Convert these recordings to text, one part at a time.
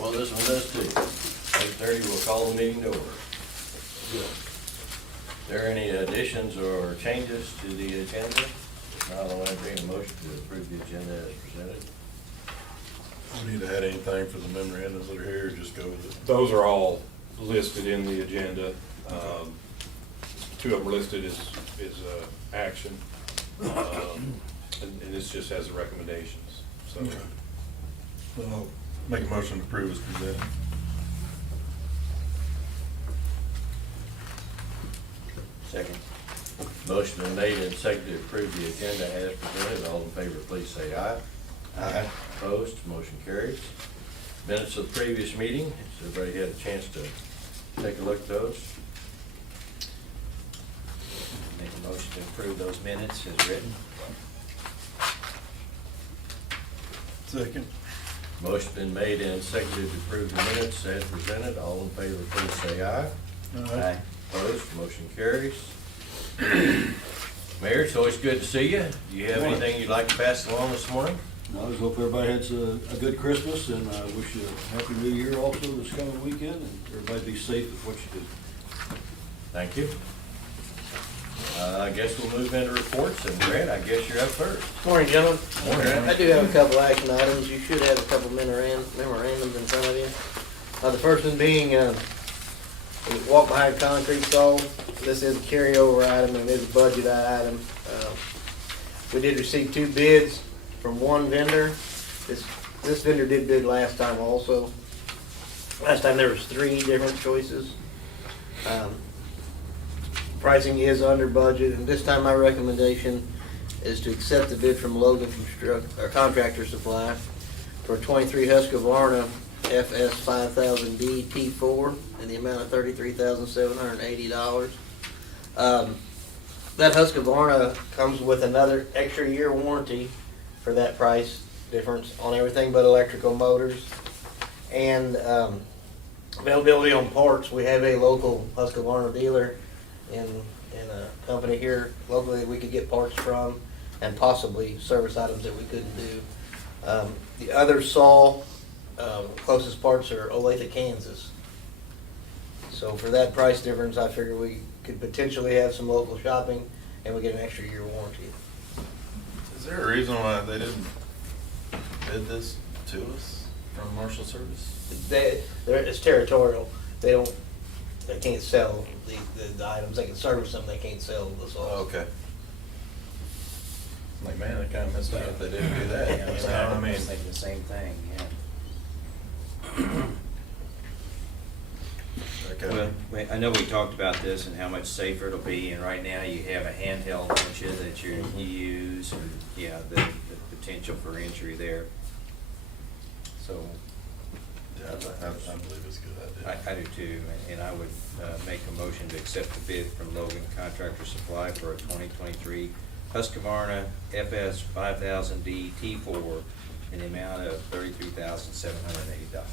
Well, this one does too. 8:30, we'll call the meeting to order. Are there any additions or changes to the agenda? If not, I'll entertain a motion to approve the agenda as presented. We need to add anything for the memorandums that are here, or just go with it? Those are all listed in the agenda. Two of them listed as action, and this just has the recommendations, so. Okay. Well, I'll make a motion to approve as presented. Second. Motion been made and seconded to approve the agenda as presented. All in favor, please say aye. Aye. Opposed, motion carries. Minutes of the previous meeting, has everybody had a chance to take a look at those? Make a motion to approve those minutes as written. Second. Motion been made and seconded to approve the minutes as presented. All in favor, please say aye. Aye. Opposed, motion carries. Mayor, it's always good to see you. Do you have anything you'd like to pass along this morning? I just hope everybody has a good Christmas, and I wish you a happy new year also this coming weekend, and everybody be safe with what you do. Thank you. I guess we'll move into reports, and Brad, I guess you're up first. Morning, gentlemen. Morning. I do have a couple action items. You should have a couple memorandums in front of you. The first one being, walk behind concrete saw. This is a carryover item and it is a budget item. We did receive 2 bids from one vendor. This vendor did bid last time also. Last time there was 3 different choices. Pricing is under budget, and this time my recommendation is to accept the bid from Logan Contractor Supply for 23 Husqvarna FS 5000D T4 in the amount of $33,780. That Husqvarna comes with another extra year warranty for that price difference on everything but electrical motors. And availability on parts, we have a local Husqvarna dealer in a company here locally that we could get parts from, and possibly service items that we couldn't do. The other saw, closest parts are Olathe, Kansas. So for that price difference, I figure we could potentially have some local shopping and we get an extra year warranty. Is there a reason why they didn't bid this to us from Marshal Service? It's territorial. They can't sell the items. They can service them, they can't sell the saw. Oh, okay. Like, man, they kinda missed out if they didn't do that. Yeah, You know what I mean? I was thinking the same thing, yeah. Okay. Well, I know we talked about this and how much safer it'll be, and right now you have a handheld, don't you, that you use, and, yeah, the potential for injury there. So, Yeah, I believe it's a good idea. I do too, and I would make a motion to accept the bid from Logan Contractor Supply for a 2023 Husqvarna FS 5000D T4 in the amount of $33,780.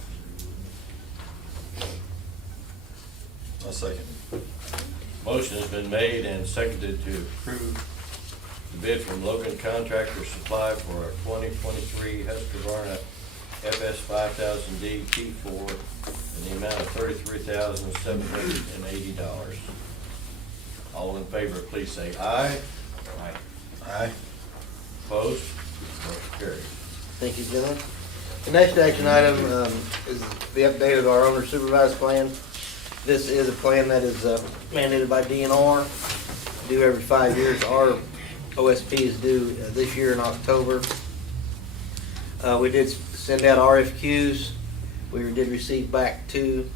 I'll second. Motion has been made and seconded to approve the bid from Logan Contractor Supply for a 2023 Husqvarna FS 5000D T4 in the amount of $33,780. All in favor, please say aye. Right. Aye. Opposed? Motion carries. Thank you, gentlemen. The next action item is the update of our owner supervised plan. This is a plan that is mandated by DNR, due every 5 years. Our OSP is due this year in October. We did send out RFQs. We did receive back 2.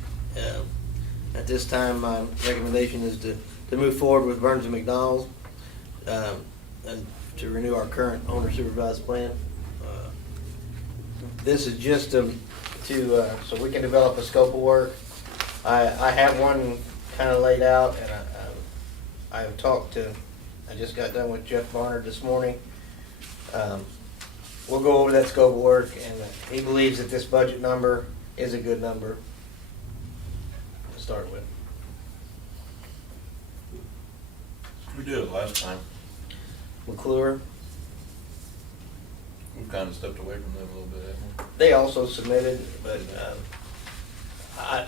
At this time, my recommendation is to move forward with Burns and McDonald and to renew our current owner supervised plan. This is just so we can develop a scope of work. I have one kind of laid out, and I have talked to, I just got done with Jeff Barnard this morning. We'll go over that scope of work, and he believes that this budget number is a good number to start with. We did it last time. McClure, We've kind of stepped away from them a little bit, haven't we? They also submitted, but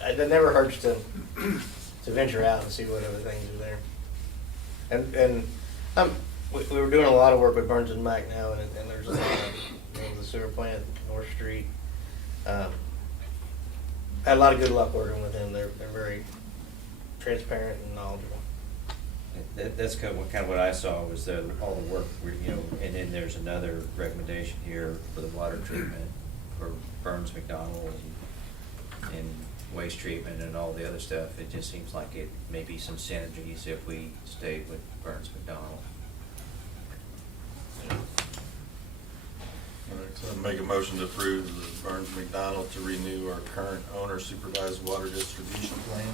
it never hurts to venture out and see what other things are there. And we were doing a lot of work with Burns and Mac now, and there's a lot of, the sewer plant, North Street. Had a lot of good luck working with them. They're very transparent and knowledgeable. That's kind of what I saw was all the work, and then there's another recommendation here for the water treatment for Burns McDonald and waste treatment and all the other stuff. It just seems like it may be some synergies if we stay with Burns McDonald. All right, so I'd make a motion to approve the Burns McDonald to renew our current owner supervised water distribution plan.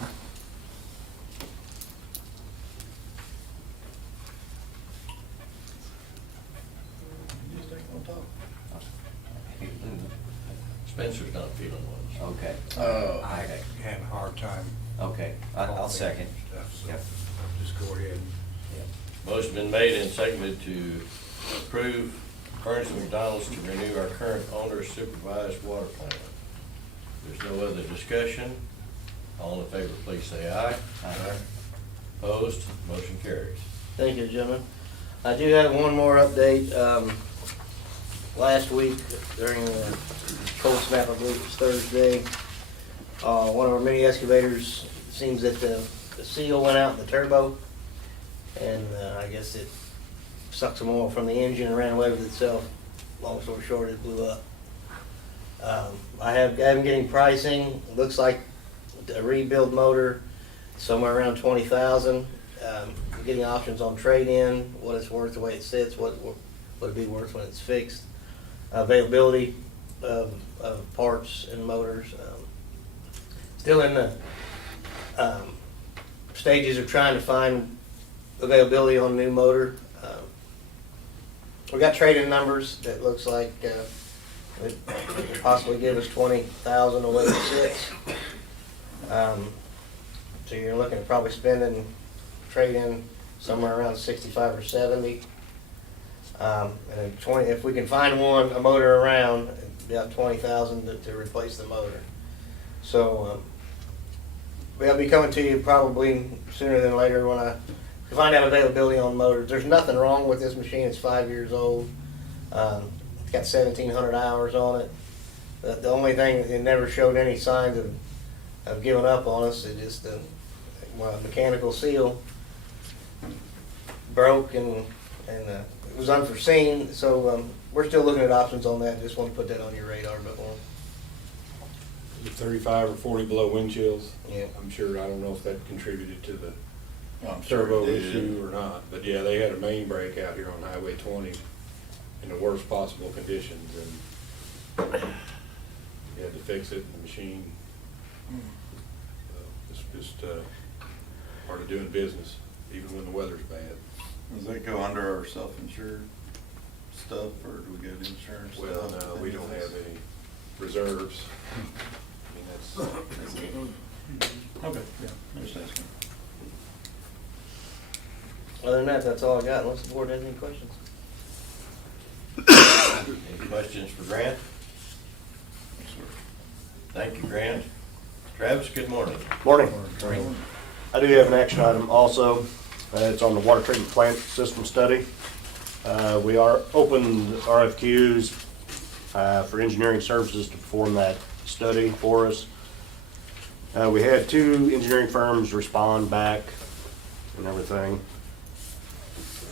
You just ain't gonna talk. Spencer's not feeling well. Okay. Oh. I have a hard time. Okay, I'll second. Stuff, so Yep. just go ahead. Motion been made and seconded to approve Burns McDonald's to renew our current owner supervised water plan. There's no other discussion. All in favor, please say aye. Aye. Opposed? Motion carries. Thank you, gentlemen. I do have one more update. Last week during the cold snap, I believe it was Thursday, one of our mini excavators, it seems that the seal went out in the turbo, and I guess it sucked some oil from the engine and ran away with itself. Long story short, it blew up. I'm getting pricing. It looks like a rebuild motor, somewhere around 20,000. I'm getting options on trade-in, what it's worth, the way it sits, what it'd be worth when it's fixed, availability of parts and motors. Still in the stages of trying to find availability on a new motor. We got trade-in numbers that looks like it could possibly give us 20,000 the way it sits. So you're looking at probably spending trade-in somewhere around 65 or 70. And then 20, if we can find a motor around, it'd be about 20,000 to replace the motor. So we'll be coming to you probably sooner than later when I find out availability on motors. There's nothing wrong with this machine. It's 5 years old. It's got 1,700 hours on it. The only thing, it never showed any signs of giving up on us. It just a mechanical seal broke and it was unforeseen. So we're still looking at options on that. Just want to put that on your radar. But The 35 or 40 below wind chills. Yeah. I'm sure, I don't know if that contributed to the I'm sure turbo it did. issue or not, but yeah, they had a main break out here on Highway 20 in the worst possible conditions, and you had to fix it in the machine. It's just part of doing business, even when the weather's bad. Does that go under our self-insured stuff, or do we get insurance? Well, stuff? no, we don't have any reserves. I mean, that's, Okay, yeah, I'm just asking. other than that, that's all I got. Unless the board has any questions. Any questions for Grant? Thank you, Grant. Travis, good morning. Morning. I do have an action item also. It's on the water treatment plant system study. We are open RFQs for engineering services to perform that study for us. We had 2 engineering firms respond back and everything.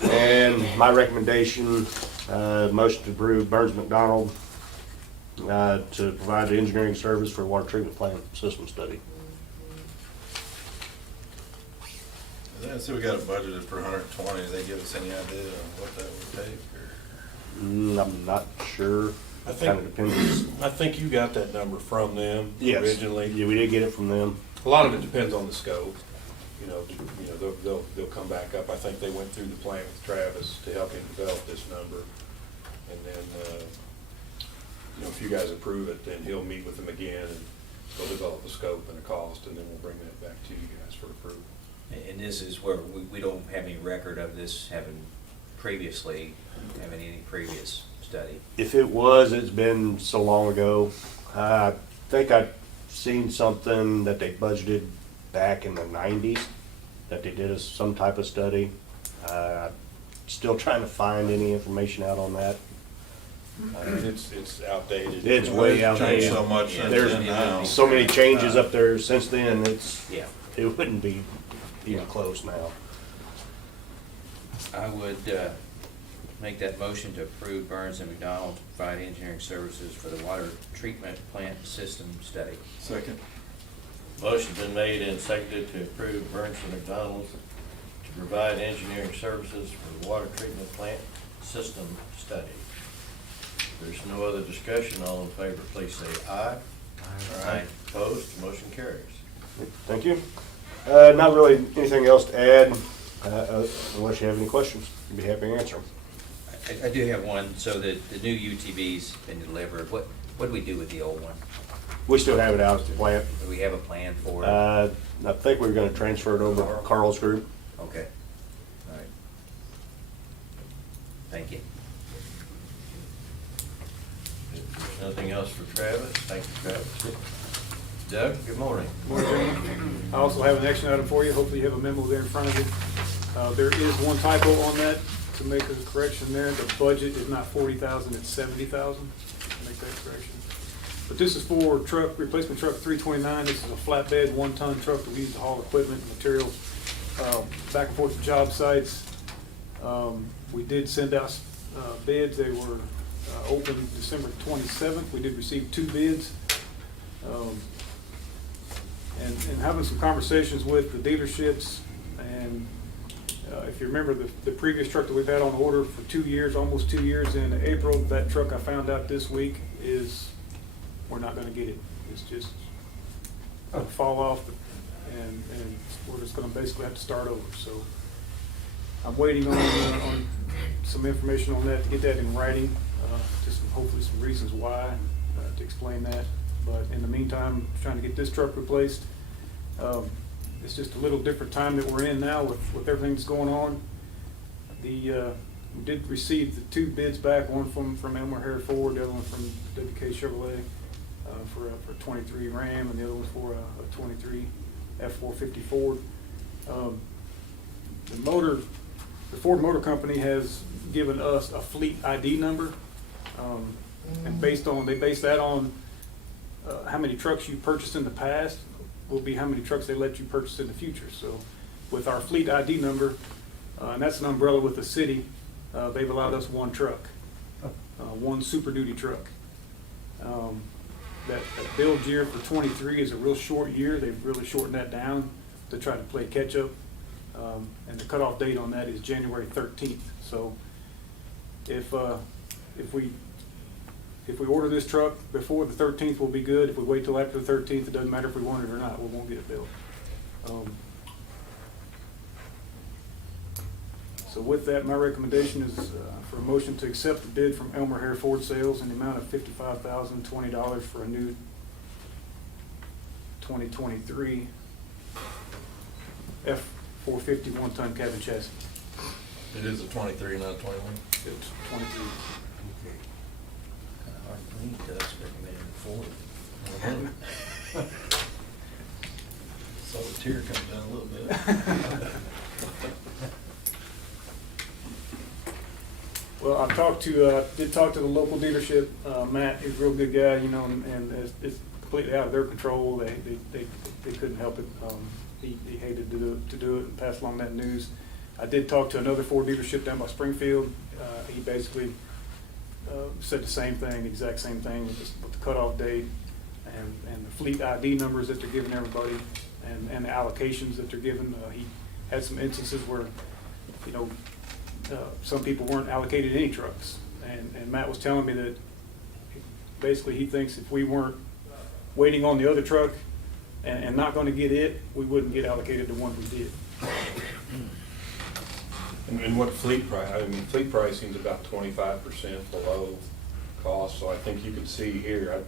And my recommendation, motion to approve Burns McDonald to provide the engineering service for the water treatment plant system study. I see we got it budgeted for 120. Did they give us any idea of what that would take, or? I'm not sure. I Kind of depends. I think you got that number from them Yes. originally. Yeah, we did get it from them. A lot of it depends on the scope. They'll come back up. I think they went through the plan with Travis to help him develop this number. And then, if you guys approve it, then he'll meet with them again and they'll develop a scope and a cost, and then we'll bring that back to you guys for approval. And this is where we don't have any record of this having previously, having any previous study? If it was, it's been so long ago. I think I've seen something that they budgeted back in the 90s, that they did some type of study. Still trying to find any information out on that. It's outdated. It's way Changed outdated. so much since There's then now. so many changes up there since then, Yeah. it wouldn't be even close now. I would make that motion to approve Burns and McDonald to provide engineering services for the water treatment plant system study. Second. Motion's been made and seconded to approve Burns and McDonald to provide engineering services for the water treatment plant system study. If there's no other discussion, all in favor, please say aye. Aye. Opposed, motion carries. Thank you. Not really anything else to add, unless you have any questions. I'd be happy to answer them. I do have one. So the new UTV's been delivered. What do we do with the old one? We still have it out at the plant. Do we have a plan for it? I think we're gonna transfer it over to Carl's group. Okay. All right. Thank you. If there's nothing else for Travis, thank you, Travis. Doug, good morning. Morning, gentlemen. I also have an action item for you. Hopefully you have a memo there in front of you. There is one typo on that, to make a correction there. The budget is not 40,000, it's 70,000, to make that correction. But this is for replacement truck 329. This is a flatbed, 1-ton truck that we use to haul equipment and materials back and forth to job sites. We did send out bids. They were open December 27th. We did receive 2 bids. And having some conversations with the dealerships, and if you remember the previous truck that we've had on order for 2 years, almost 2 years in April, that truck I found out this week we're not gonna get it. It's just gonna fall off, and we're just gonna basically have to start over. So I'm waiting on some information on that, to get that in writing, just hopefully some reasons why, to explain that. But in the meantime, trying to get this truck replaced. It's just a little different time that we're in now with everything that's going on. We did receive the 2 bids back, one from Elmer Harry Ford, the other one from WK Chevrolet, for a 23 Ram, and the other one for a 23 F450 Ford. The Ford Motor Company has given us a fleet ID number, and they base that on how many trucks you purchased in the past will be how many trucks they let you purchase in the future. So with our fleet ID number, and that's an umbrella with the city, they've allowed us 1 truck, 1 Super Duty truck. That build year for 23 is a real short year. They've really shortened that down to try to play catch up. And the cutoff date on that is January 13th. So if we order this truck before the 13th, we'll be good. If we wait till after the 13th, it doesn't matter if we want it or not, we won't get it built. So with that, my recommendation is for a motion to accept the bid from Elmer Harry Ford Sales in the amount of $55,020 for a new 2023 F450 1-ton cabin chassis. It is a 23, not a 21. It's 23. Kinda hard for me, Doug's recommending Ford. Saw the tear come down a little bit. Well, did talk to the local dealership. Matt is a real good guy, and it's completely out of their control. They couldn't help it. He hated to do it and pass along that news. I did talk to another Ford dealership down by Springfield. He basically said the same thing, the exact same thing with the cutoff date and the fleet ID numbers that they're giving everybody and the allocations that they're given. He had some instances where, some people weren't allocated any trucks. And Matt was telling me that basically he thinks if we weren't waiting on the other truck and not gonna get it, we wouldn't get allocated the one we did. And what fleet price, fleet pricing is about 25% below cost, so I think you can see here,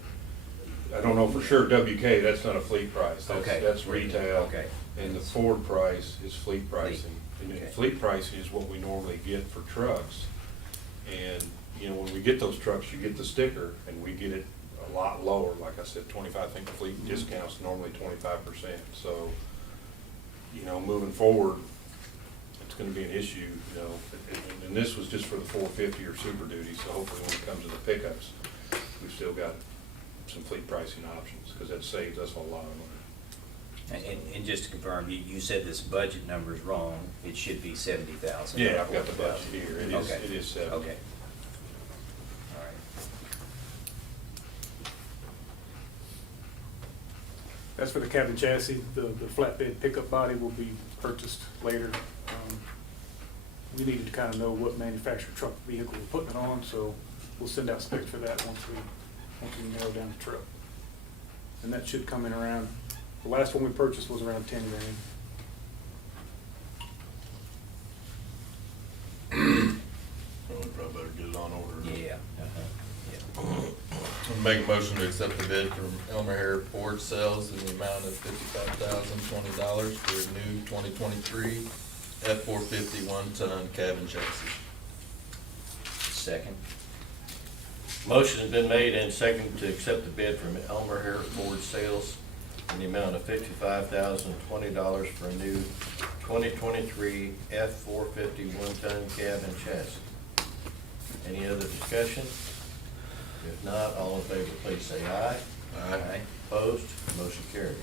I don't know for sure, WK, that's not a fleet price. Okay. That's retail. Okay. And the Ford price is fleet pricing. And then Okay. fleet pricing is what we normally get for trucks. And, you know, when we get those trucks, you get the sticker, and we get it a lot lower, like I said, 25, I think the fleet discount's normally 25%. So, you know, moving forward, it's gonna be an issue, you know, and this was just for the 450 or Super Duty, so hopefully when it comes to the pickups, we've still got some fleet pricing options, because that saves us a lot of money. And just to confirm, you said this budget number is wrong, it should be 70,000. Yeah, I've got the budget here, Okay. it is 70. Okay. All right. As for the cabin chassis, the flatbed pickup body will be purchased later. We needed to kind of know what manufacturer truck vehicle we're putting it on, so we'll send out specs for that once we narrow down the truck. And that should come in around, the last one we purchased was around 10 grand. Well, we probably better get it on order. Yeah. Make a motion to accept the bid from Elmer Hare Ford Sales in the amount of $55,020 for a new 2023 F-450 one-ton cabin chassis. Second. Motion has been made and seconded to accept the bid from Elmer Hare Ford Sales in the amount of $55,020 for a new 2023 F-450 one-ton cabin chassis. Any other discussion? If not, all in favor, please say aye. Aye. Opposed? Motion carries.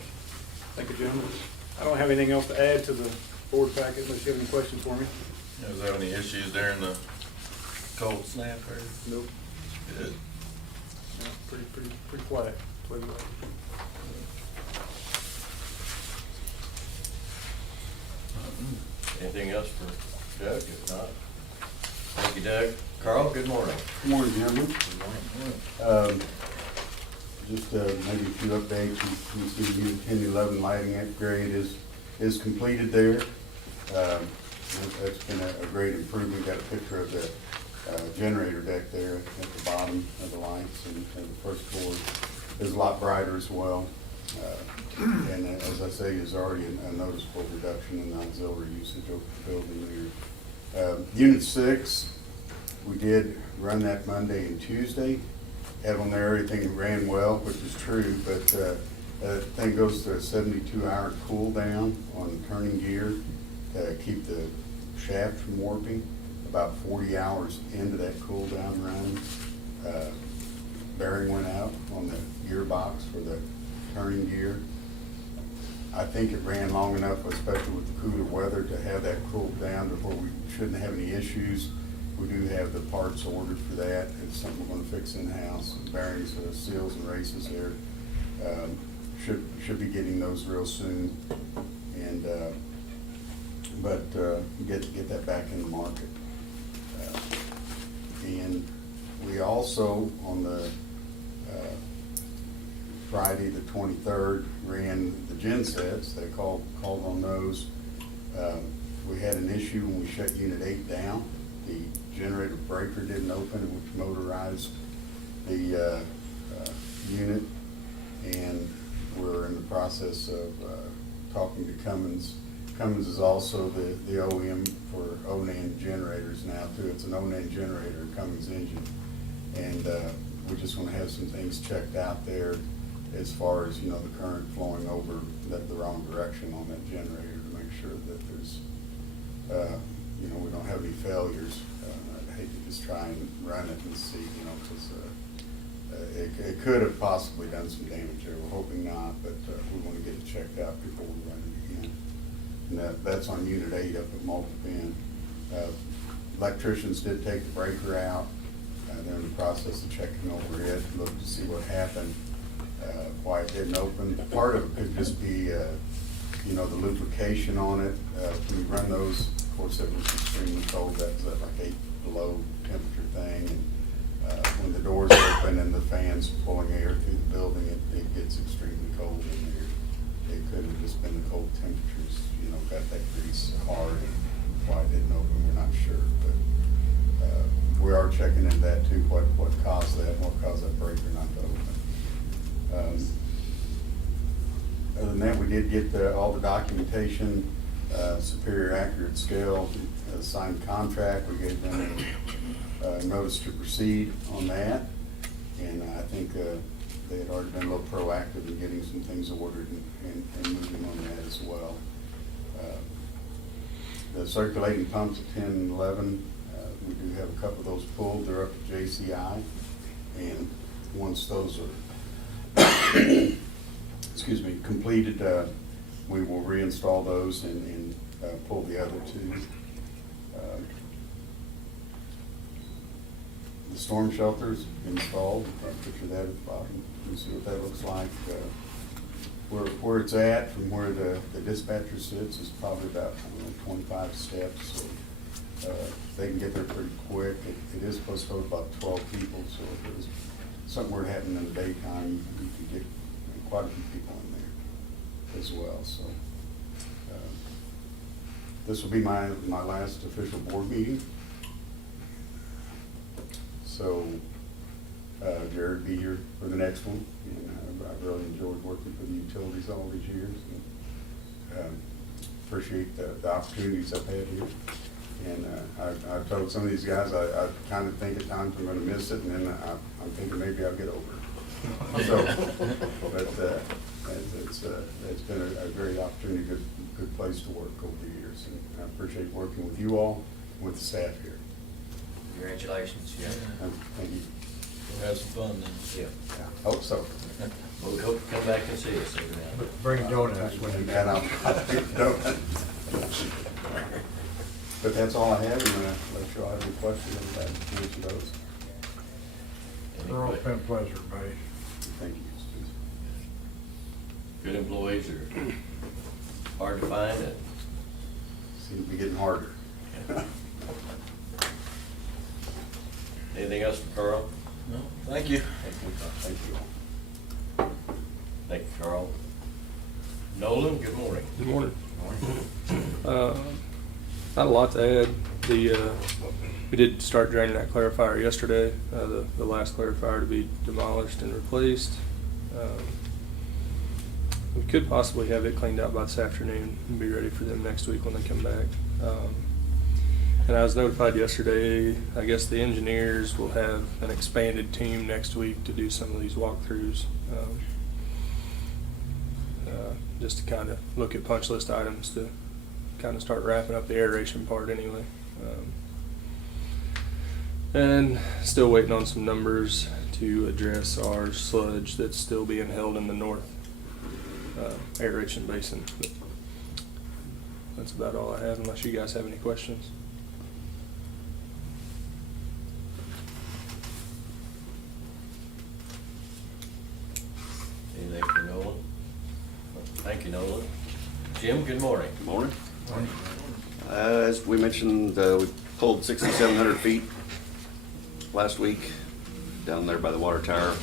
Thank you, gentlemen. I don't have anything else to add to the board packet unless you have any questions for me. Was there any issues during the cold snap or? Nope. Good. No, pretty quiet. That's what we like. Anything else for Doug? If not, thank you, Doug. Carl, good morning. Good morning, gentlemen. Good morning. Just maybe a few updates. You see the Unit 1011 lighting upgrade is completed there. That's been a great improvement. Got a picture of the generator deck there at the bottom of the lights, and the first floor is a lot brighter as well. And as I say, there's already a noticeable reduction in the auxiliary usage over the building there. Unit 6, we did run that Monday and Tuesday. Had on there everything ran well, which is true, but the thing goes to a 72-hour cool down on turning gear to keep the shaft from warping. About 40 hours into that cool down run, bearing went out on the gearbox for the turning gear. I think it ran long enough, especially with the cooler weather, to have that cooled down to where we shouldn't have any issues. We do have the parts ordered for that. It's something we're gonna fix in-house. Bearings, seals and races there. Should be getting those real soon. And, get that back in the market. And we also, on the Friday the 23rd, ran the gen sets. They called on those. We had an issue when we shut Unit 8 down. The generator breaker didn't open, which motorized the unit, and we're in the process of talking to Cummins. Cummins is also the OEM for Onan generators now too. It's an Onan generator, Cummins engine, and we just want to have some things checked out there as far as, you know, the current flowing over the wrong direction on that generator to make sure that there's you know, we don't have any failures. I'd hate to just try and run it and see, you know, because it could have possibly done some damage there. We're hoping not, but we want to get it checked out before we run it again. And that's on Unit 8 up at Multipen. Electricians did take the breaker out. They're in the process of checking over it, look to see what happened, why it didn't open. Part of it could just be, you know, the lubrication on it. When you run those, of course, it was extremely cold. That was at like 8 below temperature thing. And when the doors open and the fans pulling air through the building, it gets extremely cold in there. It could have just been the cold temperatures, you know, got that grease hard, and why it didn't open, we're not sure. But we are checking into that too, what caused that, what caused that breaker not to open. Other than that, we did get all the documentation Superior Accurate Scale, signed contract. We gave them a notice to proceed on that. And I think they had already been a little proactive in getting some things ordered and moving on that as well. The circulating pumps at 10 and 11, we do have a couple of those pulled. They're up at JCI. And once those are, excuse me, completed, we will reinstall those and pull the other two. The storm shelters installed. Picture that at the bottom. You can see what that looks like. Where it's at from where the dispatcher sits is probably about 25 steps. So they can get there pretty quick. It is supposed to hold about 12 people, so if it was something were to happen in the daytime, you could get quite a few people in there as well. So this will be my last official board meeting. So Jared will be here for the next one, and I've really enjoyed working for the utilities all these years. And, appreciate the opportunities I've had here. And I've told some of these guys I kind of think at times I'm going to miss it, and then I'm thinking maybe I'll get over it. So, but it's been a great opportunity, good place to work over the years, and I appreciate working with you all, with the staff here. Congratulations, yeah. Thank you. We'll have some fun then. Yeah. Hope so. Well, we hope you come back and see us every now and then. Bring donuts when you And I'll get done. But that's all I have, and unless y'all have any questions, I'll answer those. Any Earl, que- it's been a pleasure, buddy. Thank you. Good employees are hard to find, and Seems to be getting harder. anything else for Carl? No, thank you. Thank you all. Thank you, Carl. Nolan, good morning. Good morning. Not a lot to add. We did start draining that clarifier yesterday, the last clarifier to be demolished and replaced. We could possibly have it cleaned out by this afternoon and be ready for them next week when they come back. And I was notified yesterday, I guess the engineers will have an expanded team next week to do some of these walkthroughs. Just to kind of look at punch list items to kind of start wrapping up the aeration part anyway. And still waiting on some numbers to address our sludge that's still being held in the north aeration basin. But that's about all I have, unless you guys have any questions. Anything for Nolan? Thank you, Nolan. Jim, good morning. Good morning. As we mentioned, we pulled 6,700 feet last week down there by the water tower.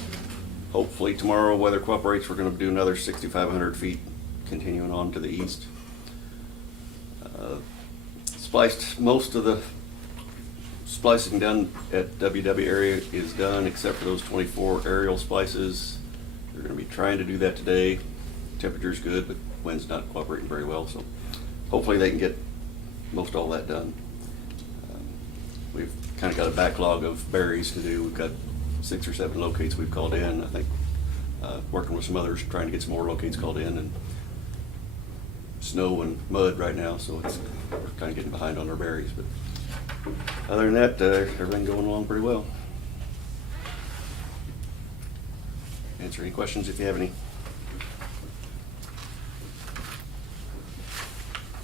Hopefully tomorrow, weather cooperates, we're going to do another 6,500 feet continuing on to the east. Spliced, most of the splicing done at WW area is done except for those 24 aerial splices. They're going to be trying to do that today. Temperature's good, but wind's not cooperating very well, so hopefully they can get most all that done. We've kind of got a backlog of berries to do. We've got 6 or 7 locates we've called in. I think working with some others, trying to get some more locates called in, and snow and mud right now, so we're kind of getting behind on our berries. But other than that, everything going along pretty well. Answer any questions if you have any.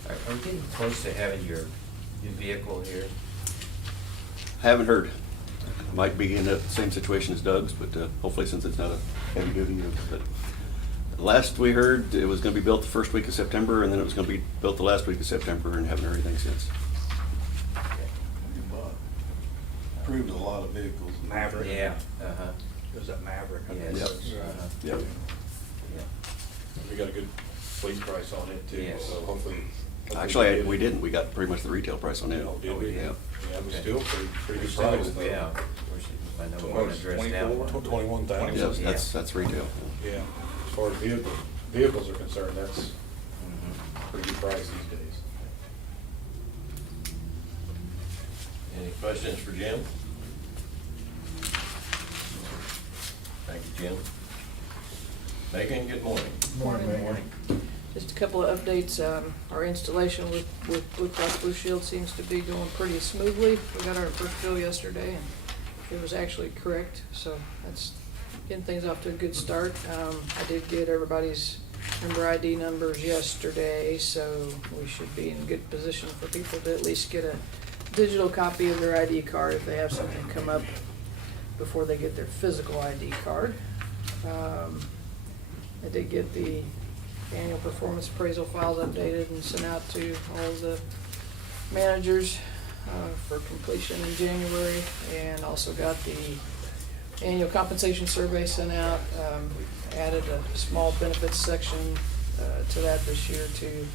Are we getting close to having your new vehicle here? Haven't heard. Might be in the same situation as Doug's, but hopefully, since it's not a heavy duty. But last we heard, it was going to be built the first week of September, and then it was going to be built the last week of September, and haven't heard anything since. Approved a lot of vehicles. Maverick. Yeah, uh-huh. Was that Maverick? Yes. Uh-huh. Yep. We got a good fleet price on it too, Yes. so hopefully. Actually, we didn't. We got pretty much the retail price on it. Oh, did we? Yeah. Yeah, it was still pretty good So, price though. yeah, I know we're gonna address that one. 21,000. Yeah, that's retail. Yeah, as far as vehicles are concerned, that's Mhm. pretty good price these days. Any questions for Jim? Thank you, Jim. Megan, good morning. Morning. Just a couple of updates. Our installation with Blue Cross Blue Shield seems to be going pretty smoothly. We got our first bill yesterday, and it was actually correct, so that's getting things off to a good start. I did get everybody's member ID numbers yesterday, so we should be in good position for people to at least get a digital copy of their ID card if they have something come up before they get their physical ID card. I did get the annual performance appraisal files updated and sent out to all the managers for completion in January, and also got the annual compensation survey sent out. Added a small benefits section to that this year too.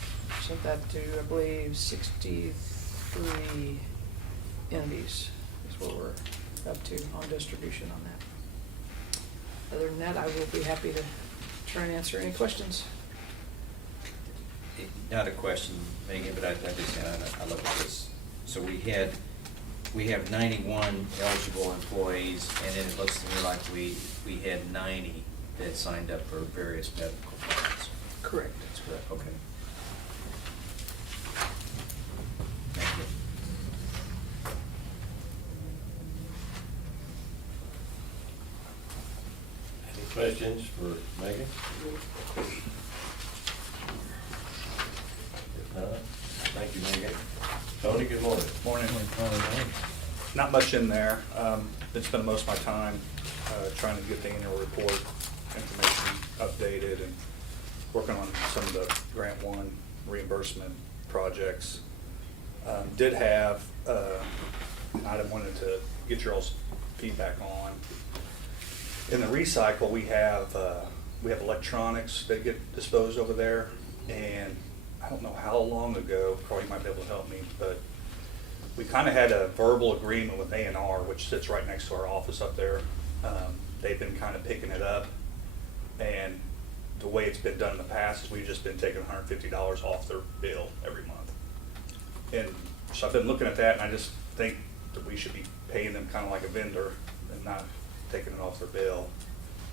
Sent that to, I believe, 63 entities is what we're up to on distribution on that. Other than that, I will be happy to try and answer any questions. Not a question, Megan, but I just, I look at this. So we have 91 eligible employees, and then it looks to me like we had 90 that signed up for various medical plans. Correct. That's correct, okay. Thank you. Any questions for Megan? If not, thank you, Megan. Tony, good morning. Morning. Not much in there. Been spending most of my time trying to get the annual report information updated and working on some of the Grant 1 reimbursement projects. Did have an item wanted to get your all's feedback on. In the recycle, we have electronics that get disposed over there, and I don't know how long ago, Carl, you might be able to help me, but we kind of had a verbal agreement with A&R, which sits right next to our office up there. They've been kind of picking it up, and the way it's been done in the past is we've just been taking $150 off their bill every month. And so I've been looking at that, and I just think that we should be paying them kind of like a vendor and not taking it off their bill.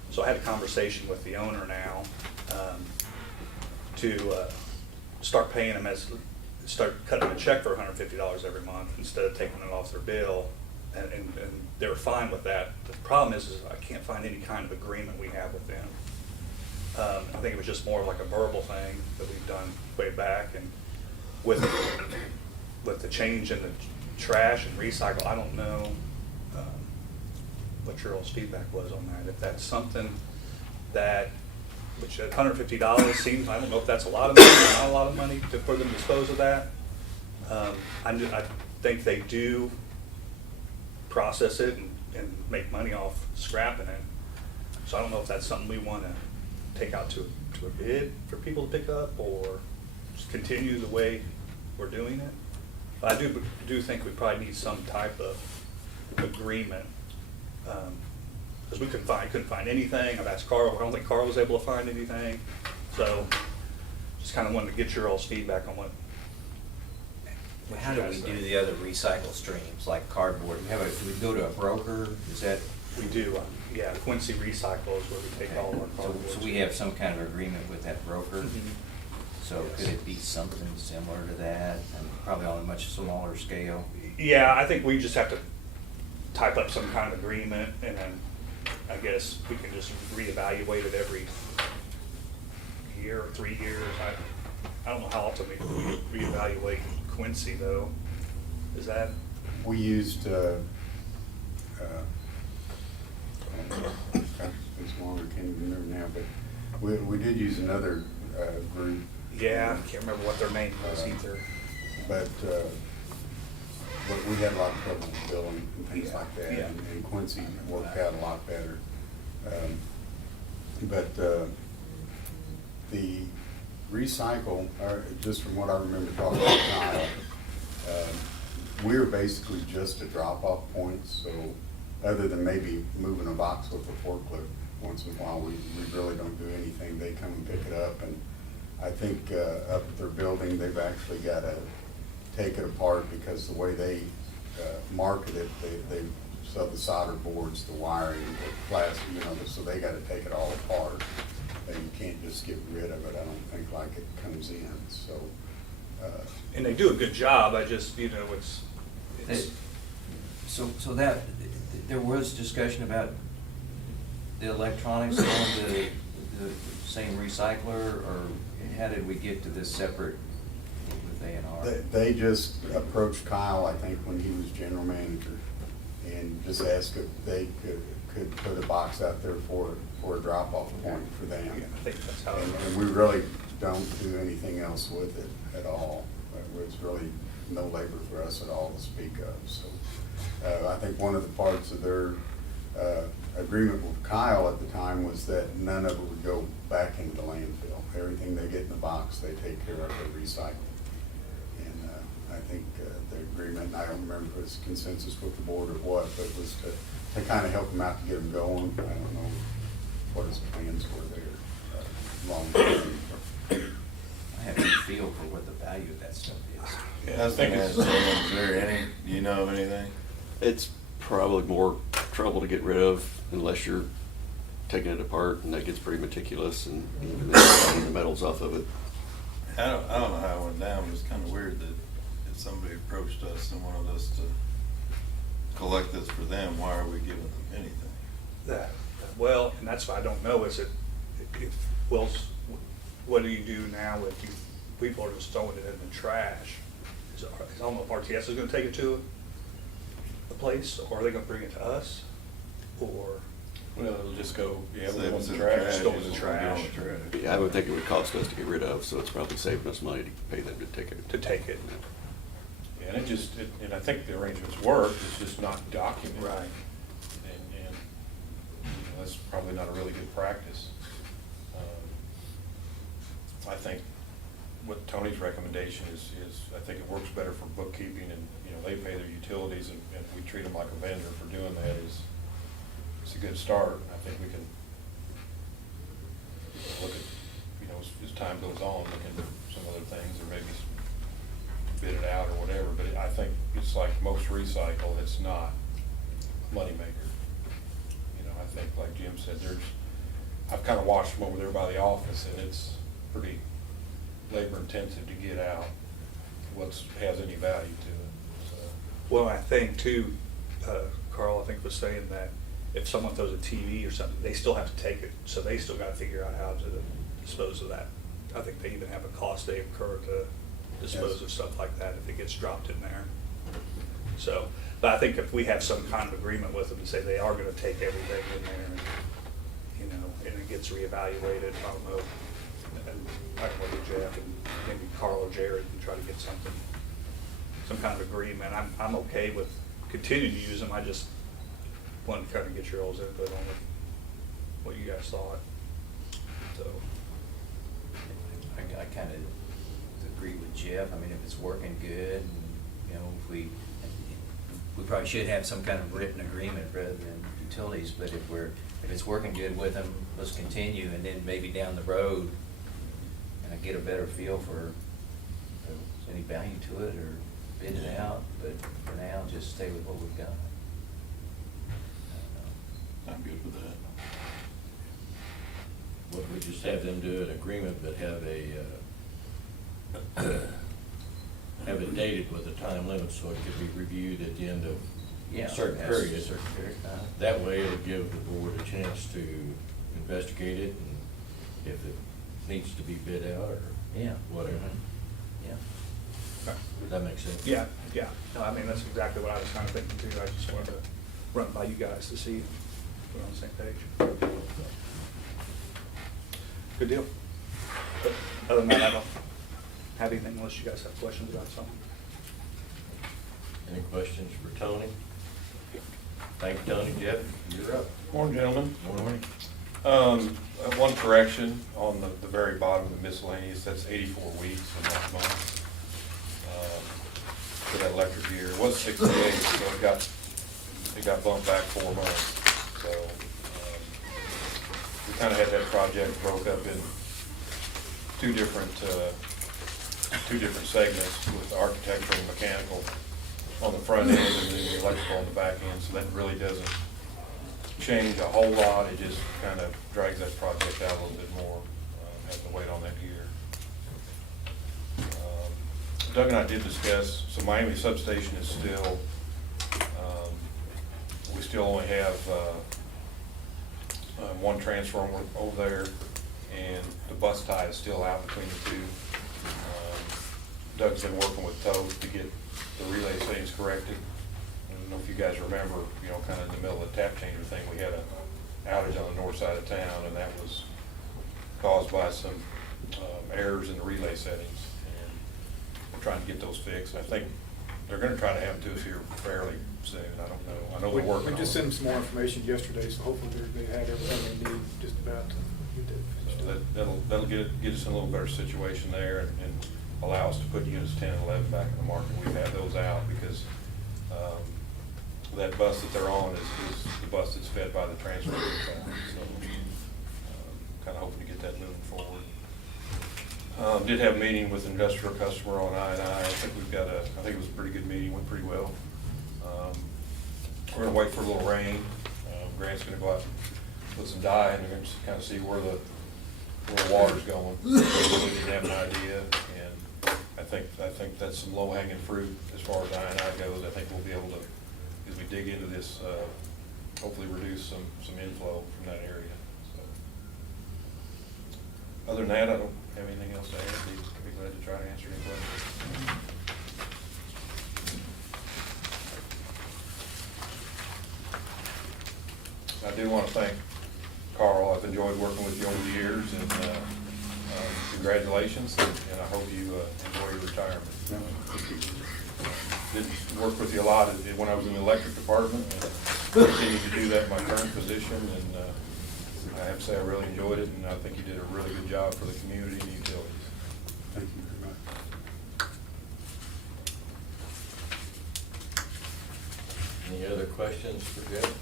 So I had a conversation with the owner now to start paying them start cutting them a check for $150 every month instead of taking it off their bill, and they were fine with that. The problem is I can't find any kind of agreement we have with them. I think it was just more like a verbal thing that we've done way back, and with the change in the trash and recycle, I don't know what your all's feedback was on that. If that's something that, which at $150 seems, I don't know if that's a lot of money or not a lot of money for them to dispose of that. I think they do process it and make money off scrapping it. So I don't know if that's something we want to take out to a bid for people to pick up, or just continue the way we're doing it. But I do think we probably need some type of agreement, because we couldn't find anything. I've asked Carl. I don't think Carl was able to find anything. So just kind of wanted to get your all's feedback on what How you do guys we think. do the other recycle streams, like cardboard? Do we go to a broker? Is that? We do, yeah, Quincy Recycle is where we take all of our So cardboard. so we have some kind of agreement with that broker? Mhm. So could it be something similar to that, and probably on a much smaller scale? Yeah, I think we just have to type up some kind of agreement, and then I guess we can just reevaluate it every year or 3 years. I don't know how often we reevaluate Quincy though. Is that? We used, it's longer, can't even remember now, but we did use another group. Yeah, I can't remember what their name was either. But we had a lot of trouble with billing and things like that, Yeah. and Quincy worked out a lot better. But the recycle, just from what I remember talking to Kyle, we're basically just a drop-off point, so other than maybe moving a box with a forklift once in a while, we really don't do anything. They come and pick it up, and I think up at their building, they've actually got to take it apart because the way they market it, they sell the solder boards, the wiring, the plastic, so they gotta take it all apart. And you can't just get rid of it, I don't think, like it comes in, so. And they do a good job, I just, it's. So that, there was discussion about the electronics on the same recycler, or how did we get to this separate with A&R? They just approached Kyle, I think, when he was general manager, and just asked if they could put a box out there for a drop-off point for them. Yeah, I think that's how. And we really don't do anything else with it at all. It's really no labor for us at all to speak of. So I think one of the parts of their agreement with Kyle at the time was that none of it would go back into the landfill. Everything they get in the box, they take care of, they recycle. And I think the agreement, and I don't remember if it was consensus with the board or what, but it was to kind of help them out to get them going. I don't know what his plans were there long term. I have no feel for what the value of that stuff is. I think it's, is there any, do you know of anything? It's probably more trouble to get rid of unless you're taking it apart, and that gets pretty meticulous, and even then taking the metals off of it. I don't know how it went down, but it's kind of weird that if somebody approached us and wanted us to collect this for them, why are we giving them anything? Well, and that's why I don't know, is it, what do you do now if people are just throwing it in the trash? Is I don't know if RTS is gonna take it to a place, or are they gonna bring it to us? Or, Well, it'll just go, Say we're if on it's the in trash. Just go in the it's trash. gonna go in the trash. Yeah, I would think it would cost us to get rid of, so it's probably saving us money to pay them to take it. to take it. Yeah, and and I think the arrangements work, it's just not documented. Right. And that's probably not a really good practice. I think what Tony's recommendation is, I think it works better for bookkeeping, and, they pay their utilities, and we treat them like a vendor for doing that it's a good start. I think we can look at, as time goes on, look into some other things, or maybe bid it out or whatever, but I think it's like most recycle, it's not a moneymaker. I think, like Jim said, I've kind of watched them over there by the office, and it's pretty labor intensive to get out has any value to it, so. Well, I think too, Carl, I think was saying that if someone throws a TV or something, they still have to take it, so they still gotta figure out how to dispose of that. I think they even have a cost they incur to dispose of stuff like that if it gets dropped in there. So, but I think if we have some kind of agreement with them to say they are gonna take everything in there, and it gets reevaluated, I don't know. And I can work with Jeff and maybe Carl or Jared and try to get some kind of agreement. I'm okay with continuing to use them. I just wanted to kind of get your all's input on what you guys thought. So. I kind of agree with Jeff. I mean, if it's working good, and, if we probably should have some kind of written agreement rather than utilities, but if it's working good with them, let's continue, and then maybe down the road, and I get a better feel for if there's any value to it, or bid it out, but for now, just stay with what we've got. I'm good with that. Would we just have them do an agreement, but have have it dated with a time limit, so it could be reviewed at the end of Yeah, a certain yes, period? a certain period of time. That way, it'll give the board a chance to investigate it, and if it needs to be bid out, or Yeah. whatever. Yeah. Does that make sense? Yeah. No, I mean, that's exactly what I was kind of thinking too. I just wanted to run it by you guys to see if we're on the same page. Good deal. But other than that, I don't have anything unless you guys have questions about something. Any questions for Tony? Thank you, Tony. Jeff, you're up. Morning, gentlemen. Morning. One correction on the very bottom of the miscellaneous, that's 84 weeks and not months. For that electric gear, it was 68, so it got bumped back 4 months. So we kind of had that project broke up in two different segments with architectural and mechanical. on the front end and then the electrical on the back end, so that really doesn't change a whole lot. It just kind of drags that project out a little bit more, having to wait on that year. Doug and I did discuss, so Miami substation is still, we still only have one transformer over there, and the bus tie is still out between the two. Doug's been working with Toad to get the relay settings corrected. I don't know if you guys remember, you know, kind of in the middle of the tap changer thing, we had an outage on the north side of town, and that was caused by some errors in the relay settings. And we're trying to get those fixed. I think they're gonna try to have them to us here fairly soon. I don't know. I know they're working on it. We just sent them some more information yesterday, so hopefully they have everything they need just about to get that finished. So that'll get us in a little better situation there and allow us to put units 10 and 11 back in the market. We've had those out because that bus that they're on is the bus that's fed by the transfer. So kind of hoping to get that moving forward. Did have a meeting with an industrial customer on I&I. I think it was a pretty good meeting, went pretty well. We're gonna wait for a little rain. Grant's gonna go out and put some dye, and we're gonna kind of see where the water's going. We didn't have an idea, and I think that's some low-hanging fruit as far as I&I goes. I think we'll be able to, as we dig into this, hopefully reduce some inflow from that area. So, other than that, I don't have anything else to add. I'd be glad to try to answer any questions. I do want to thank Carl. I've enjoyed working with you over the years, and congratulations, and I hope you enjoy your retirement. Did work with you a lot when I was in the electric department, and continue to do that in my current position, and I have to say I really enjoyed it, and I think you did a really good job for the community and the utilities. Thank you very much. Any other questions for Jeff?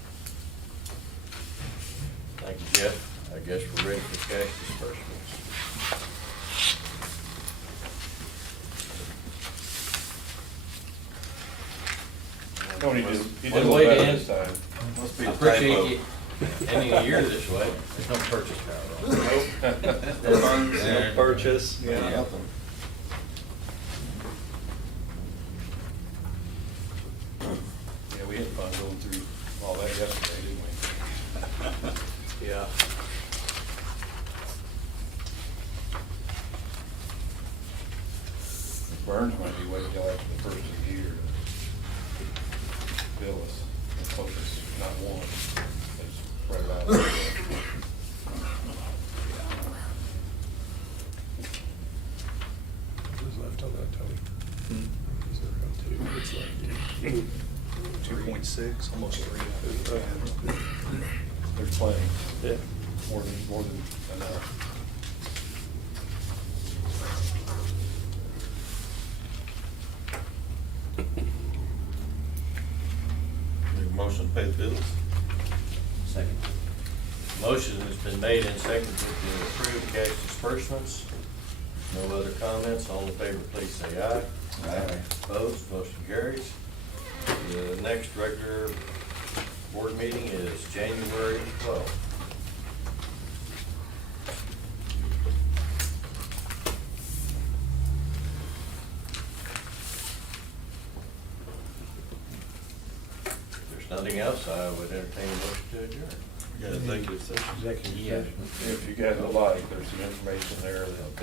Thank you, Jeff. I guess we're ready for cash disbursements. Tony did a Well, little wait, better Dan. this time. Must be I a appreciate typo. you ending the year this way. There's no purchase power. No purchase, Yeah. Yeah, we had fun going through all that yesterday, didn't we? Yeah. Burns might be waiting till after the first of the year to bill us. Let's hope it's not one. They spread it out. Who's left on that, Tony? Is there around two? It's like 2.6, almost 3. There's plenty, yeah. more than enough. Make a motion to pay the bills. Second. Motion has been made and seconded to approve cash disbursements. No other comments. All in favor, please say aye. Aye. Opposed, motion carries. The next regular board meeting is January 12th. If there's nothing else, I would entertain a motion to adjourn. We got executive session. Yeah. If you guys would like, there's some information there that.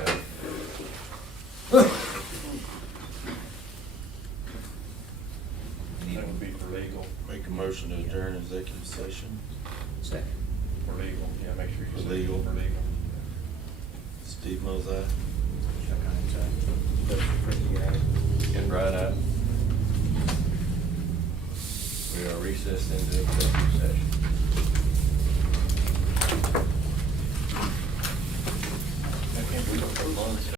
That would be for legal. Make a motion to adjourn executive session. Second. For legal, yeah, make sure you For say legal. for legal. Steve Mozart. Getting right up. We are recessed into executive session. I can't believe it.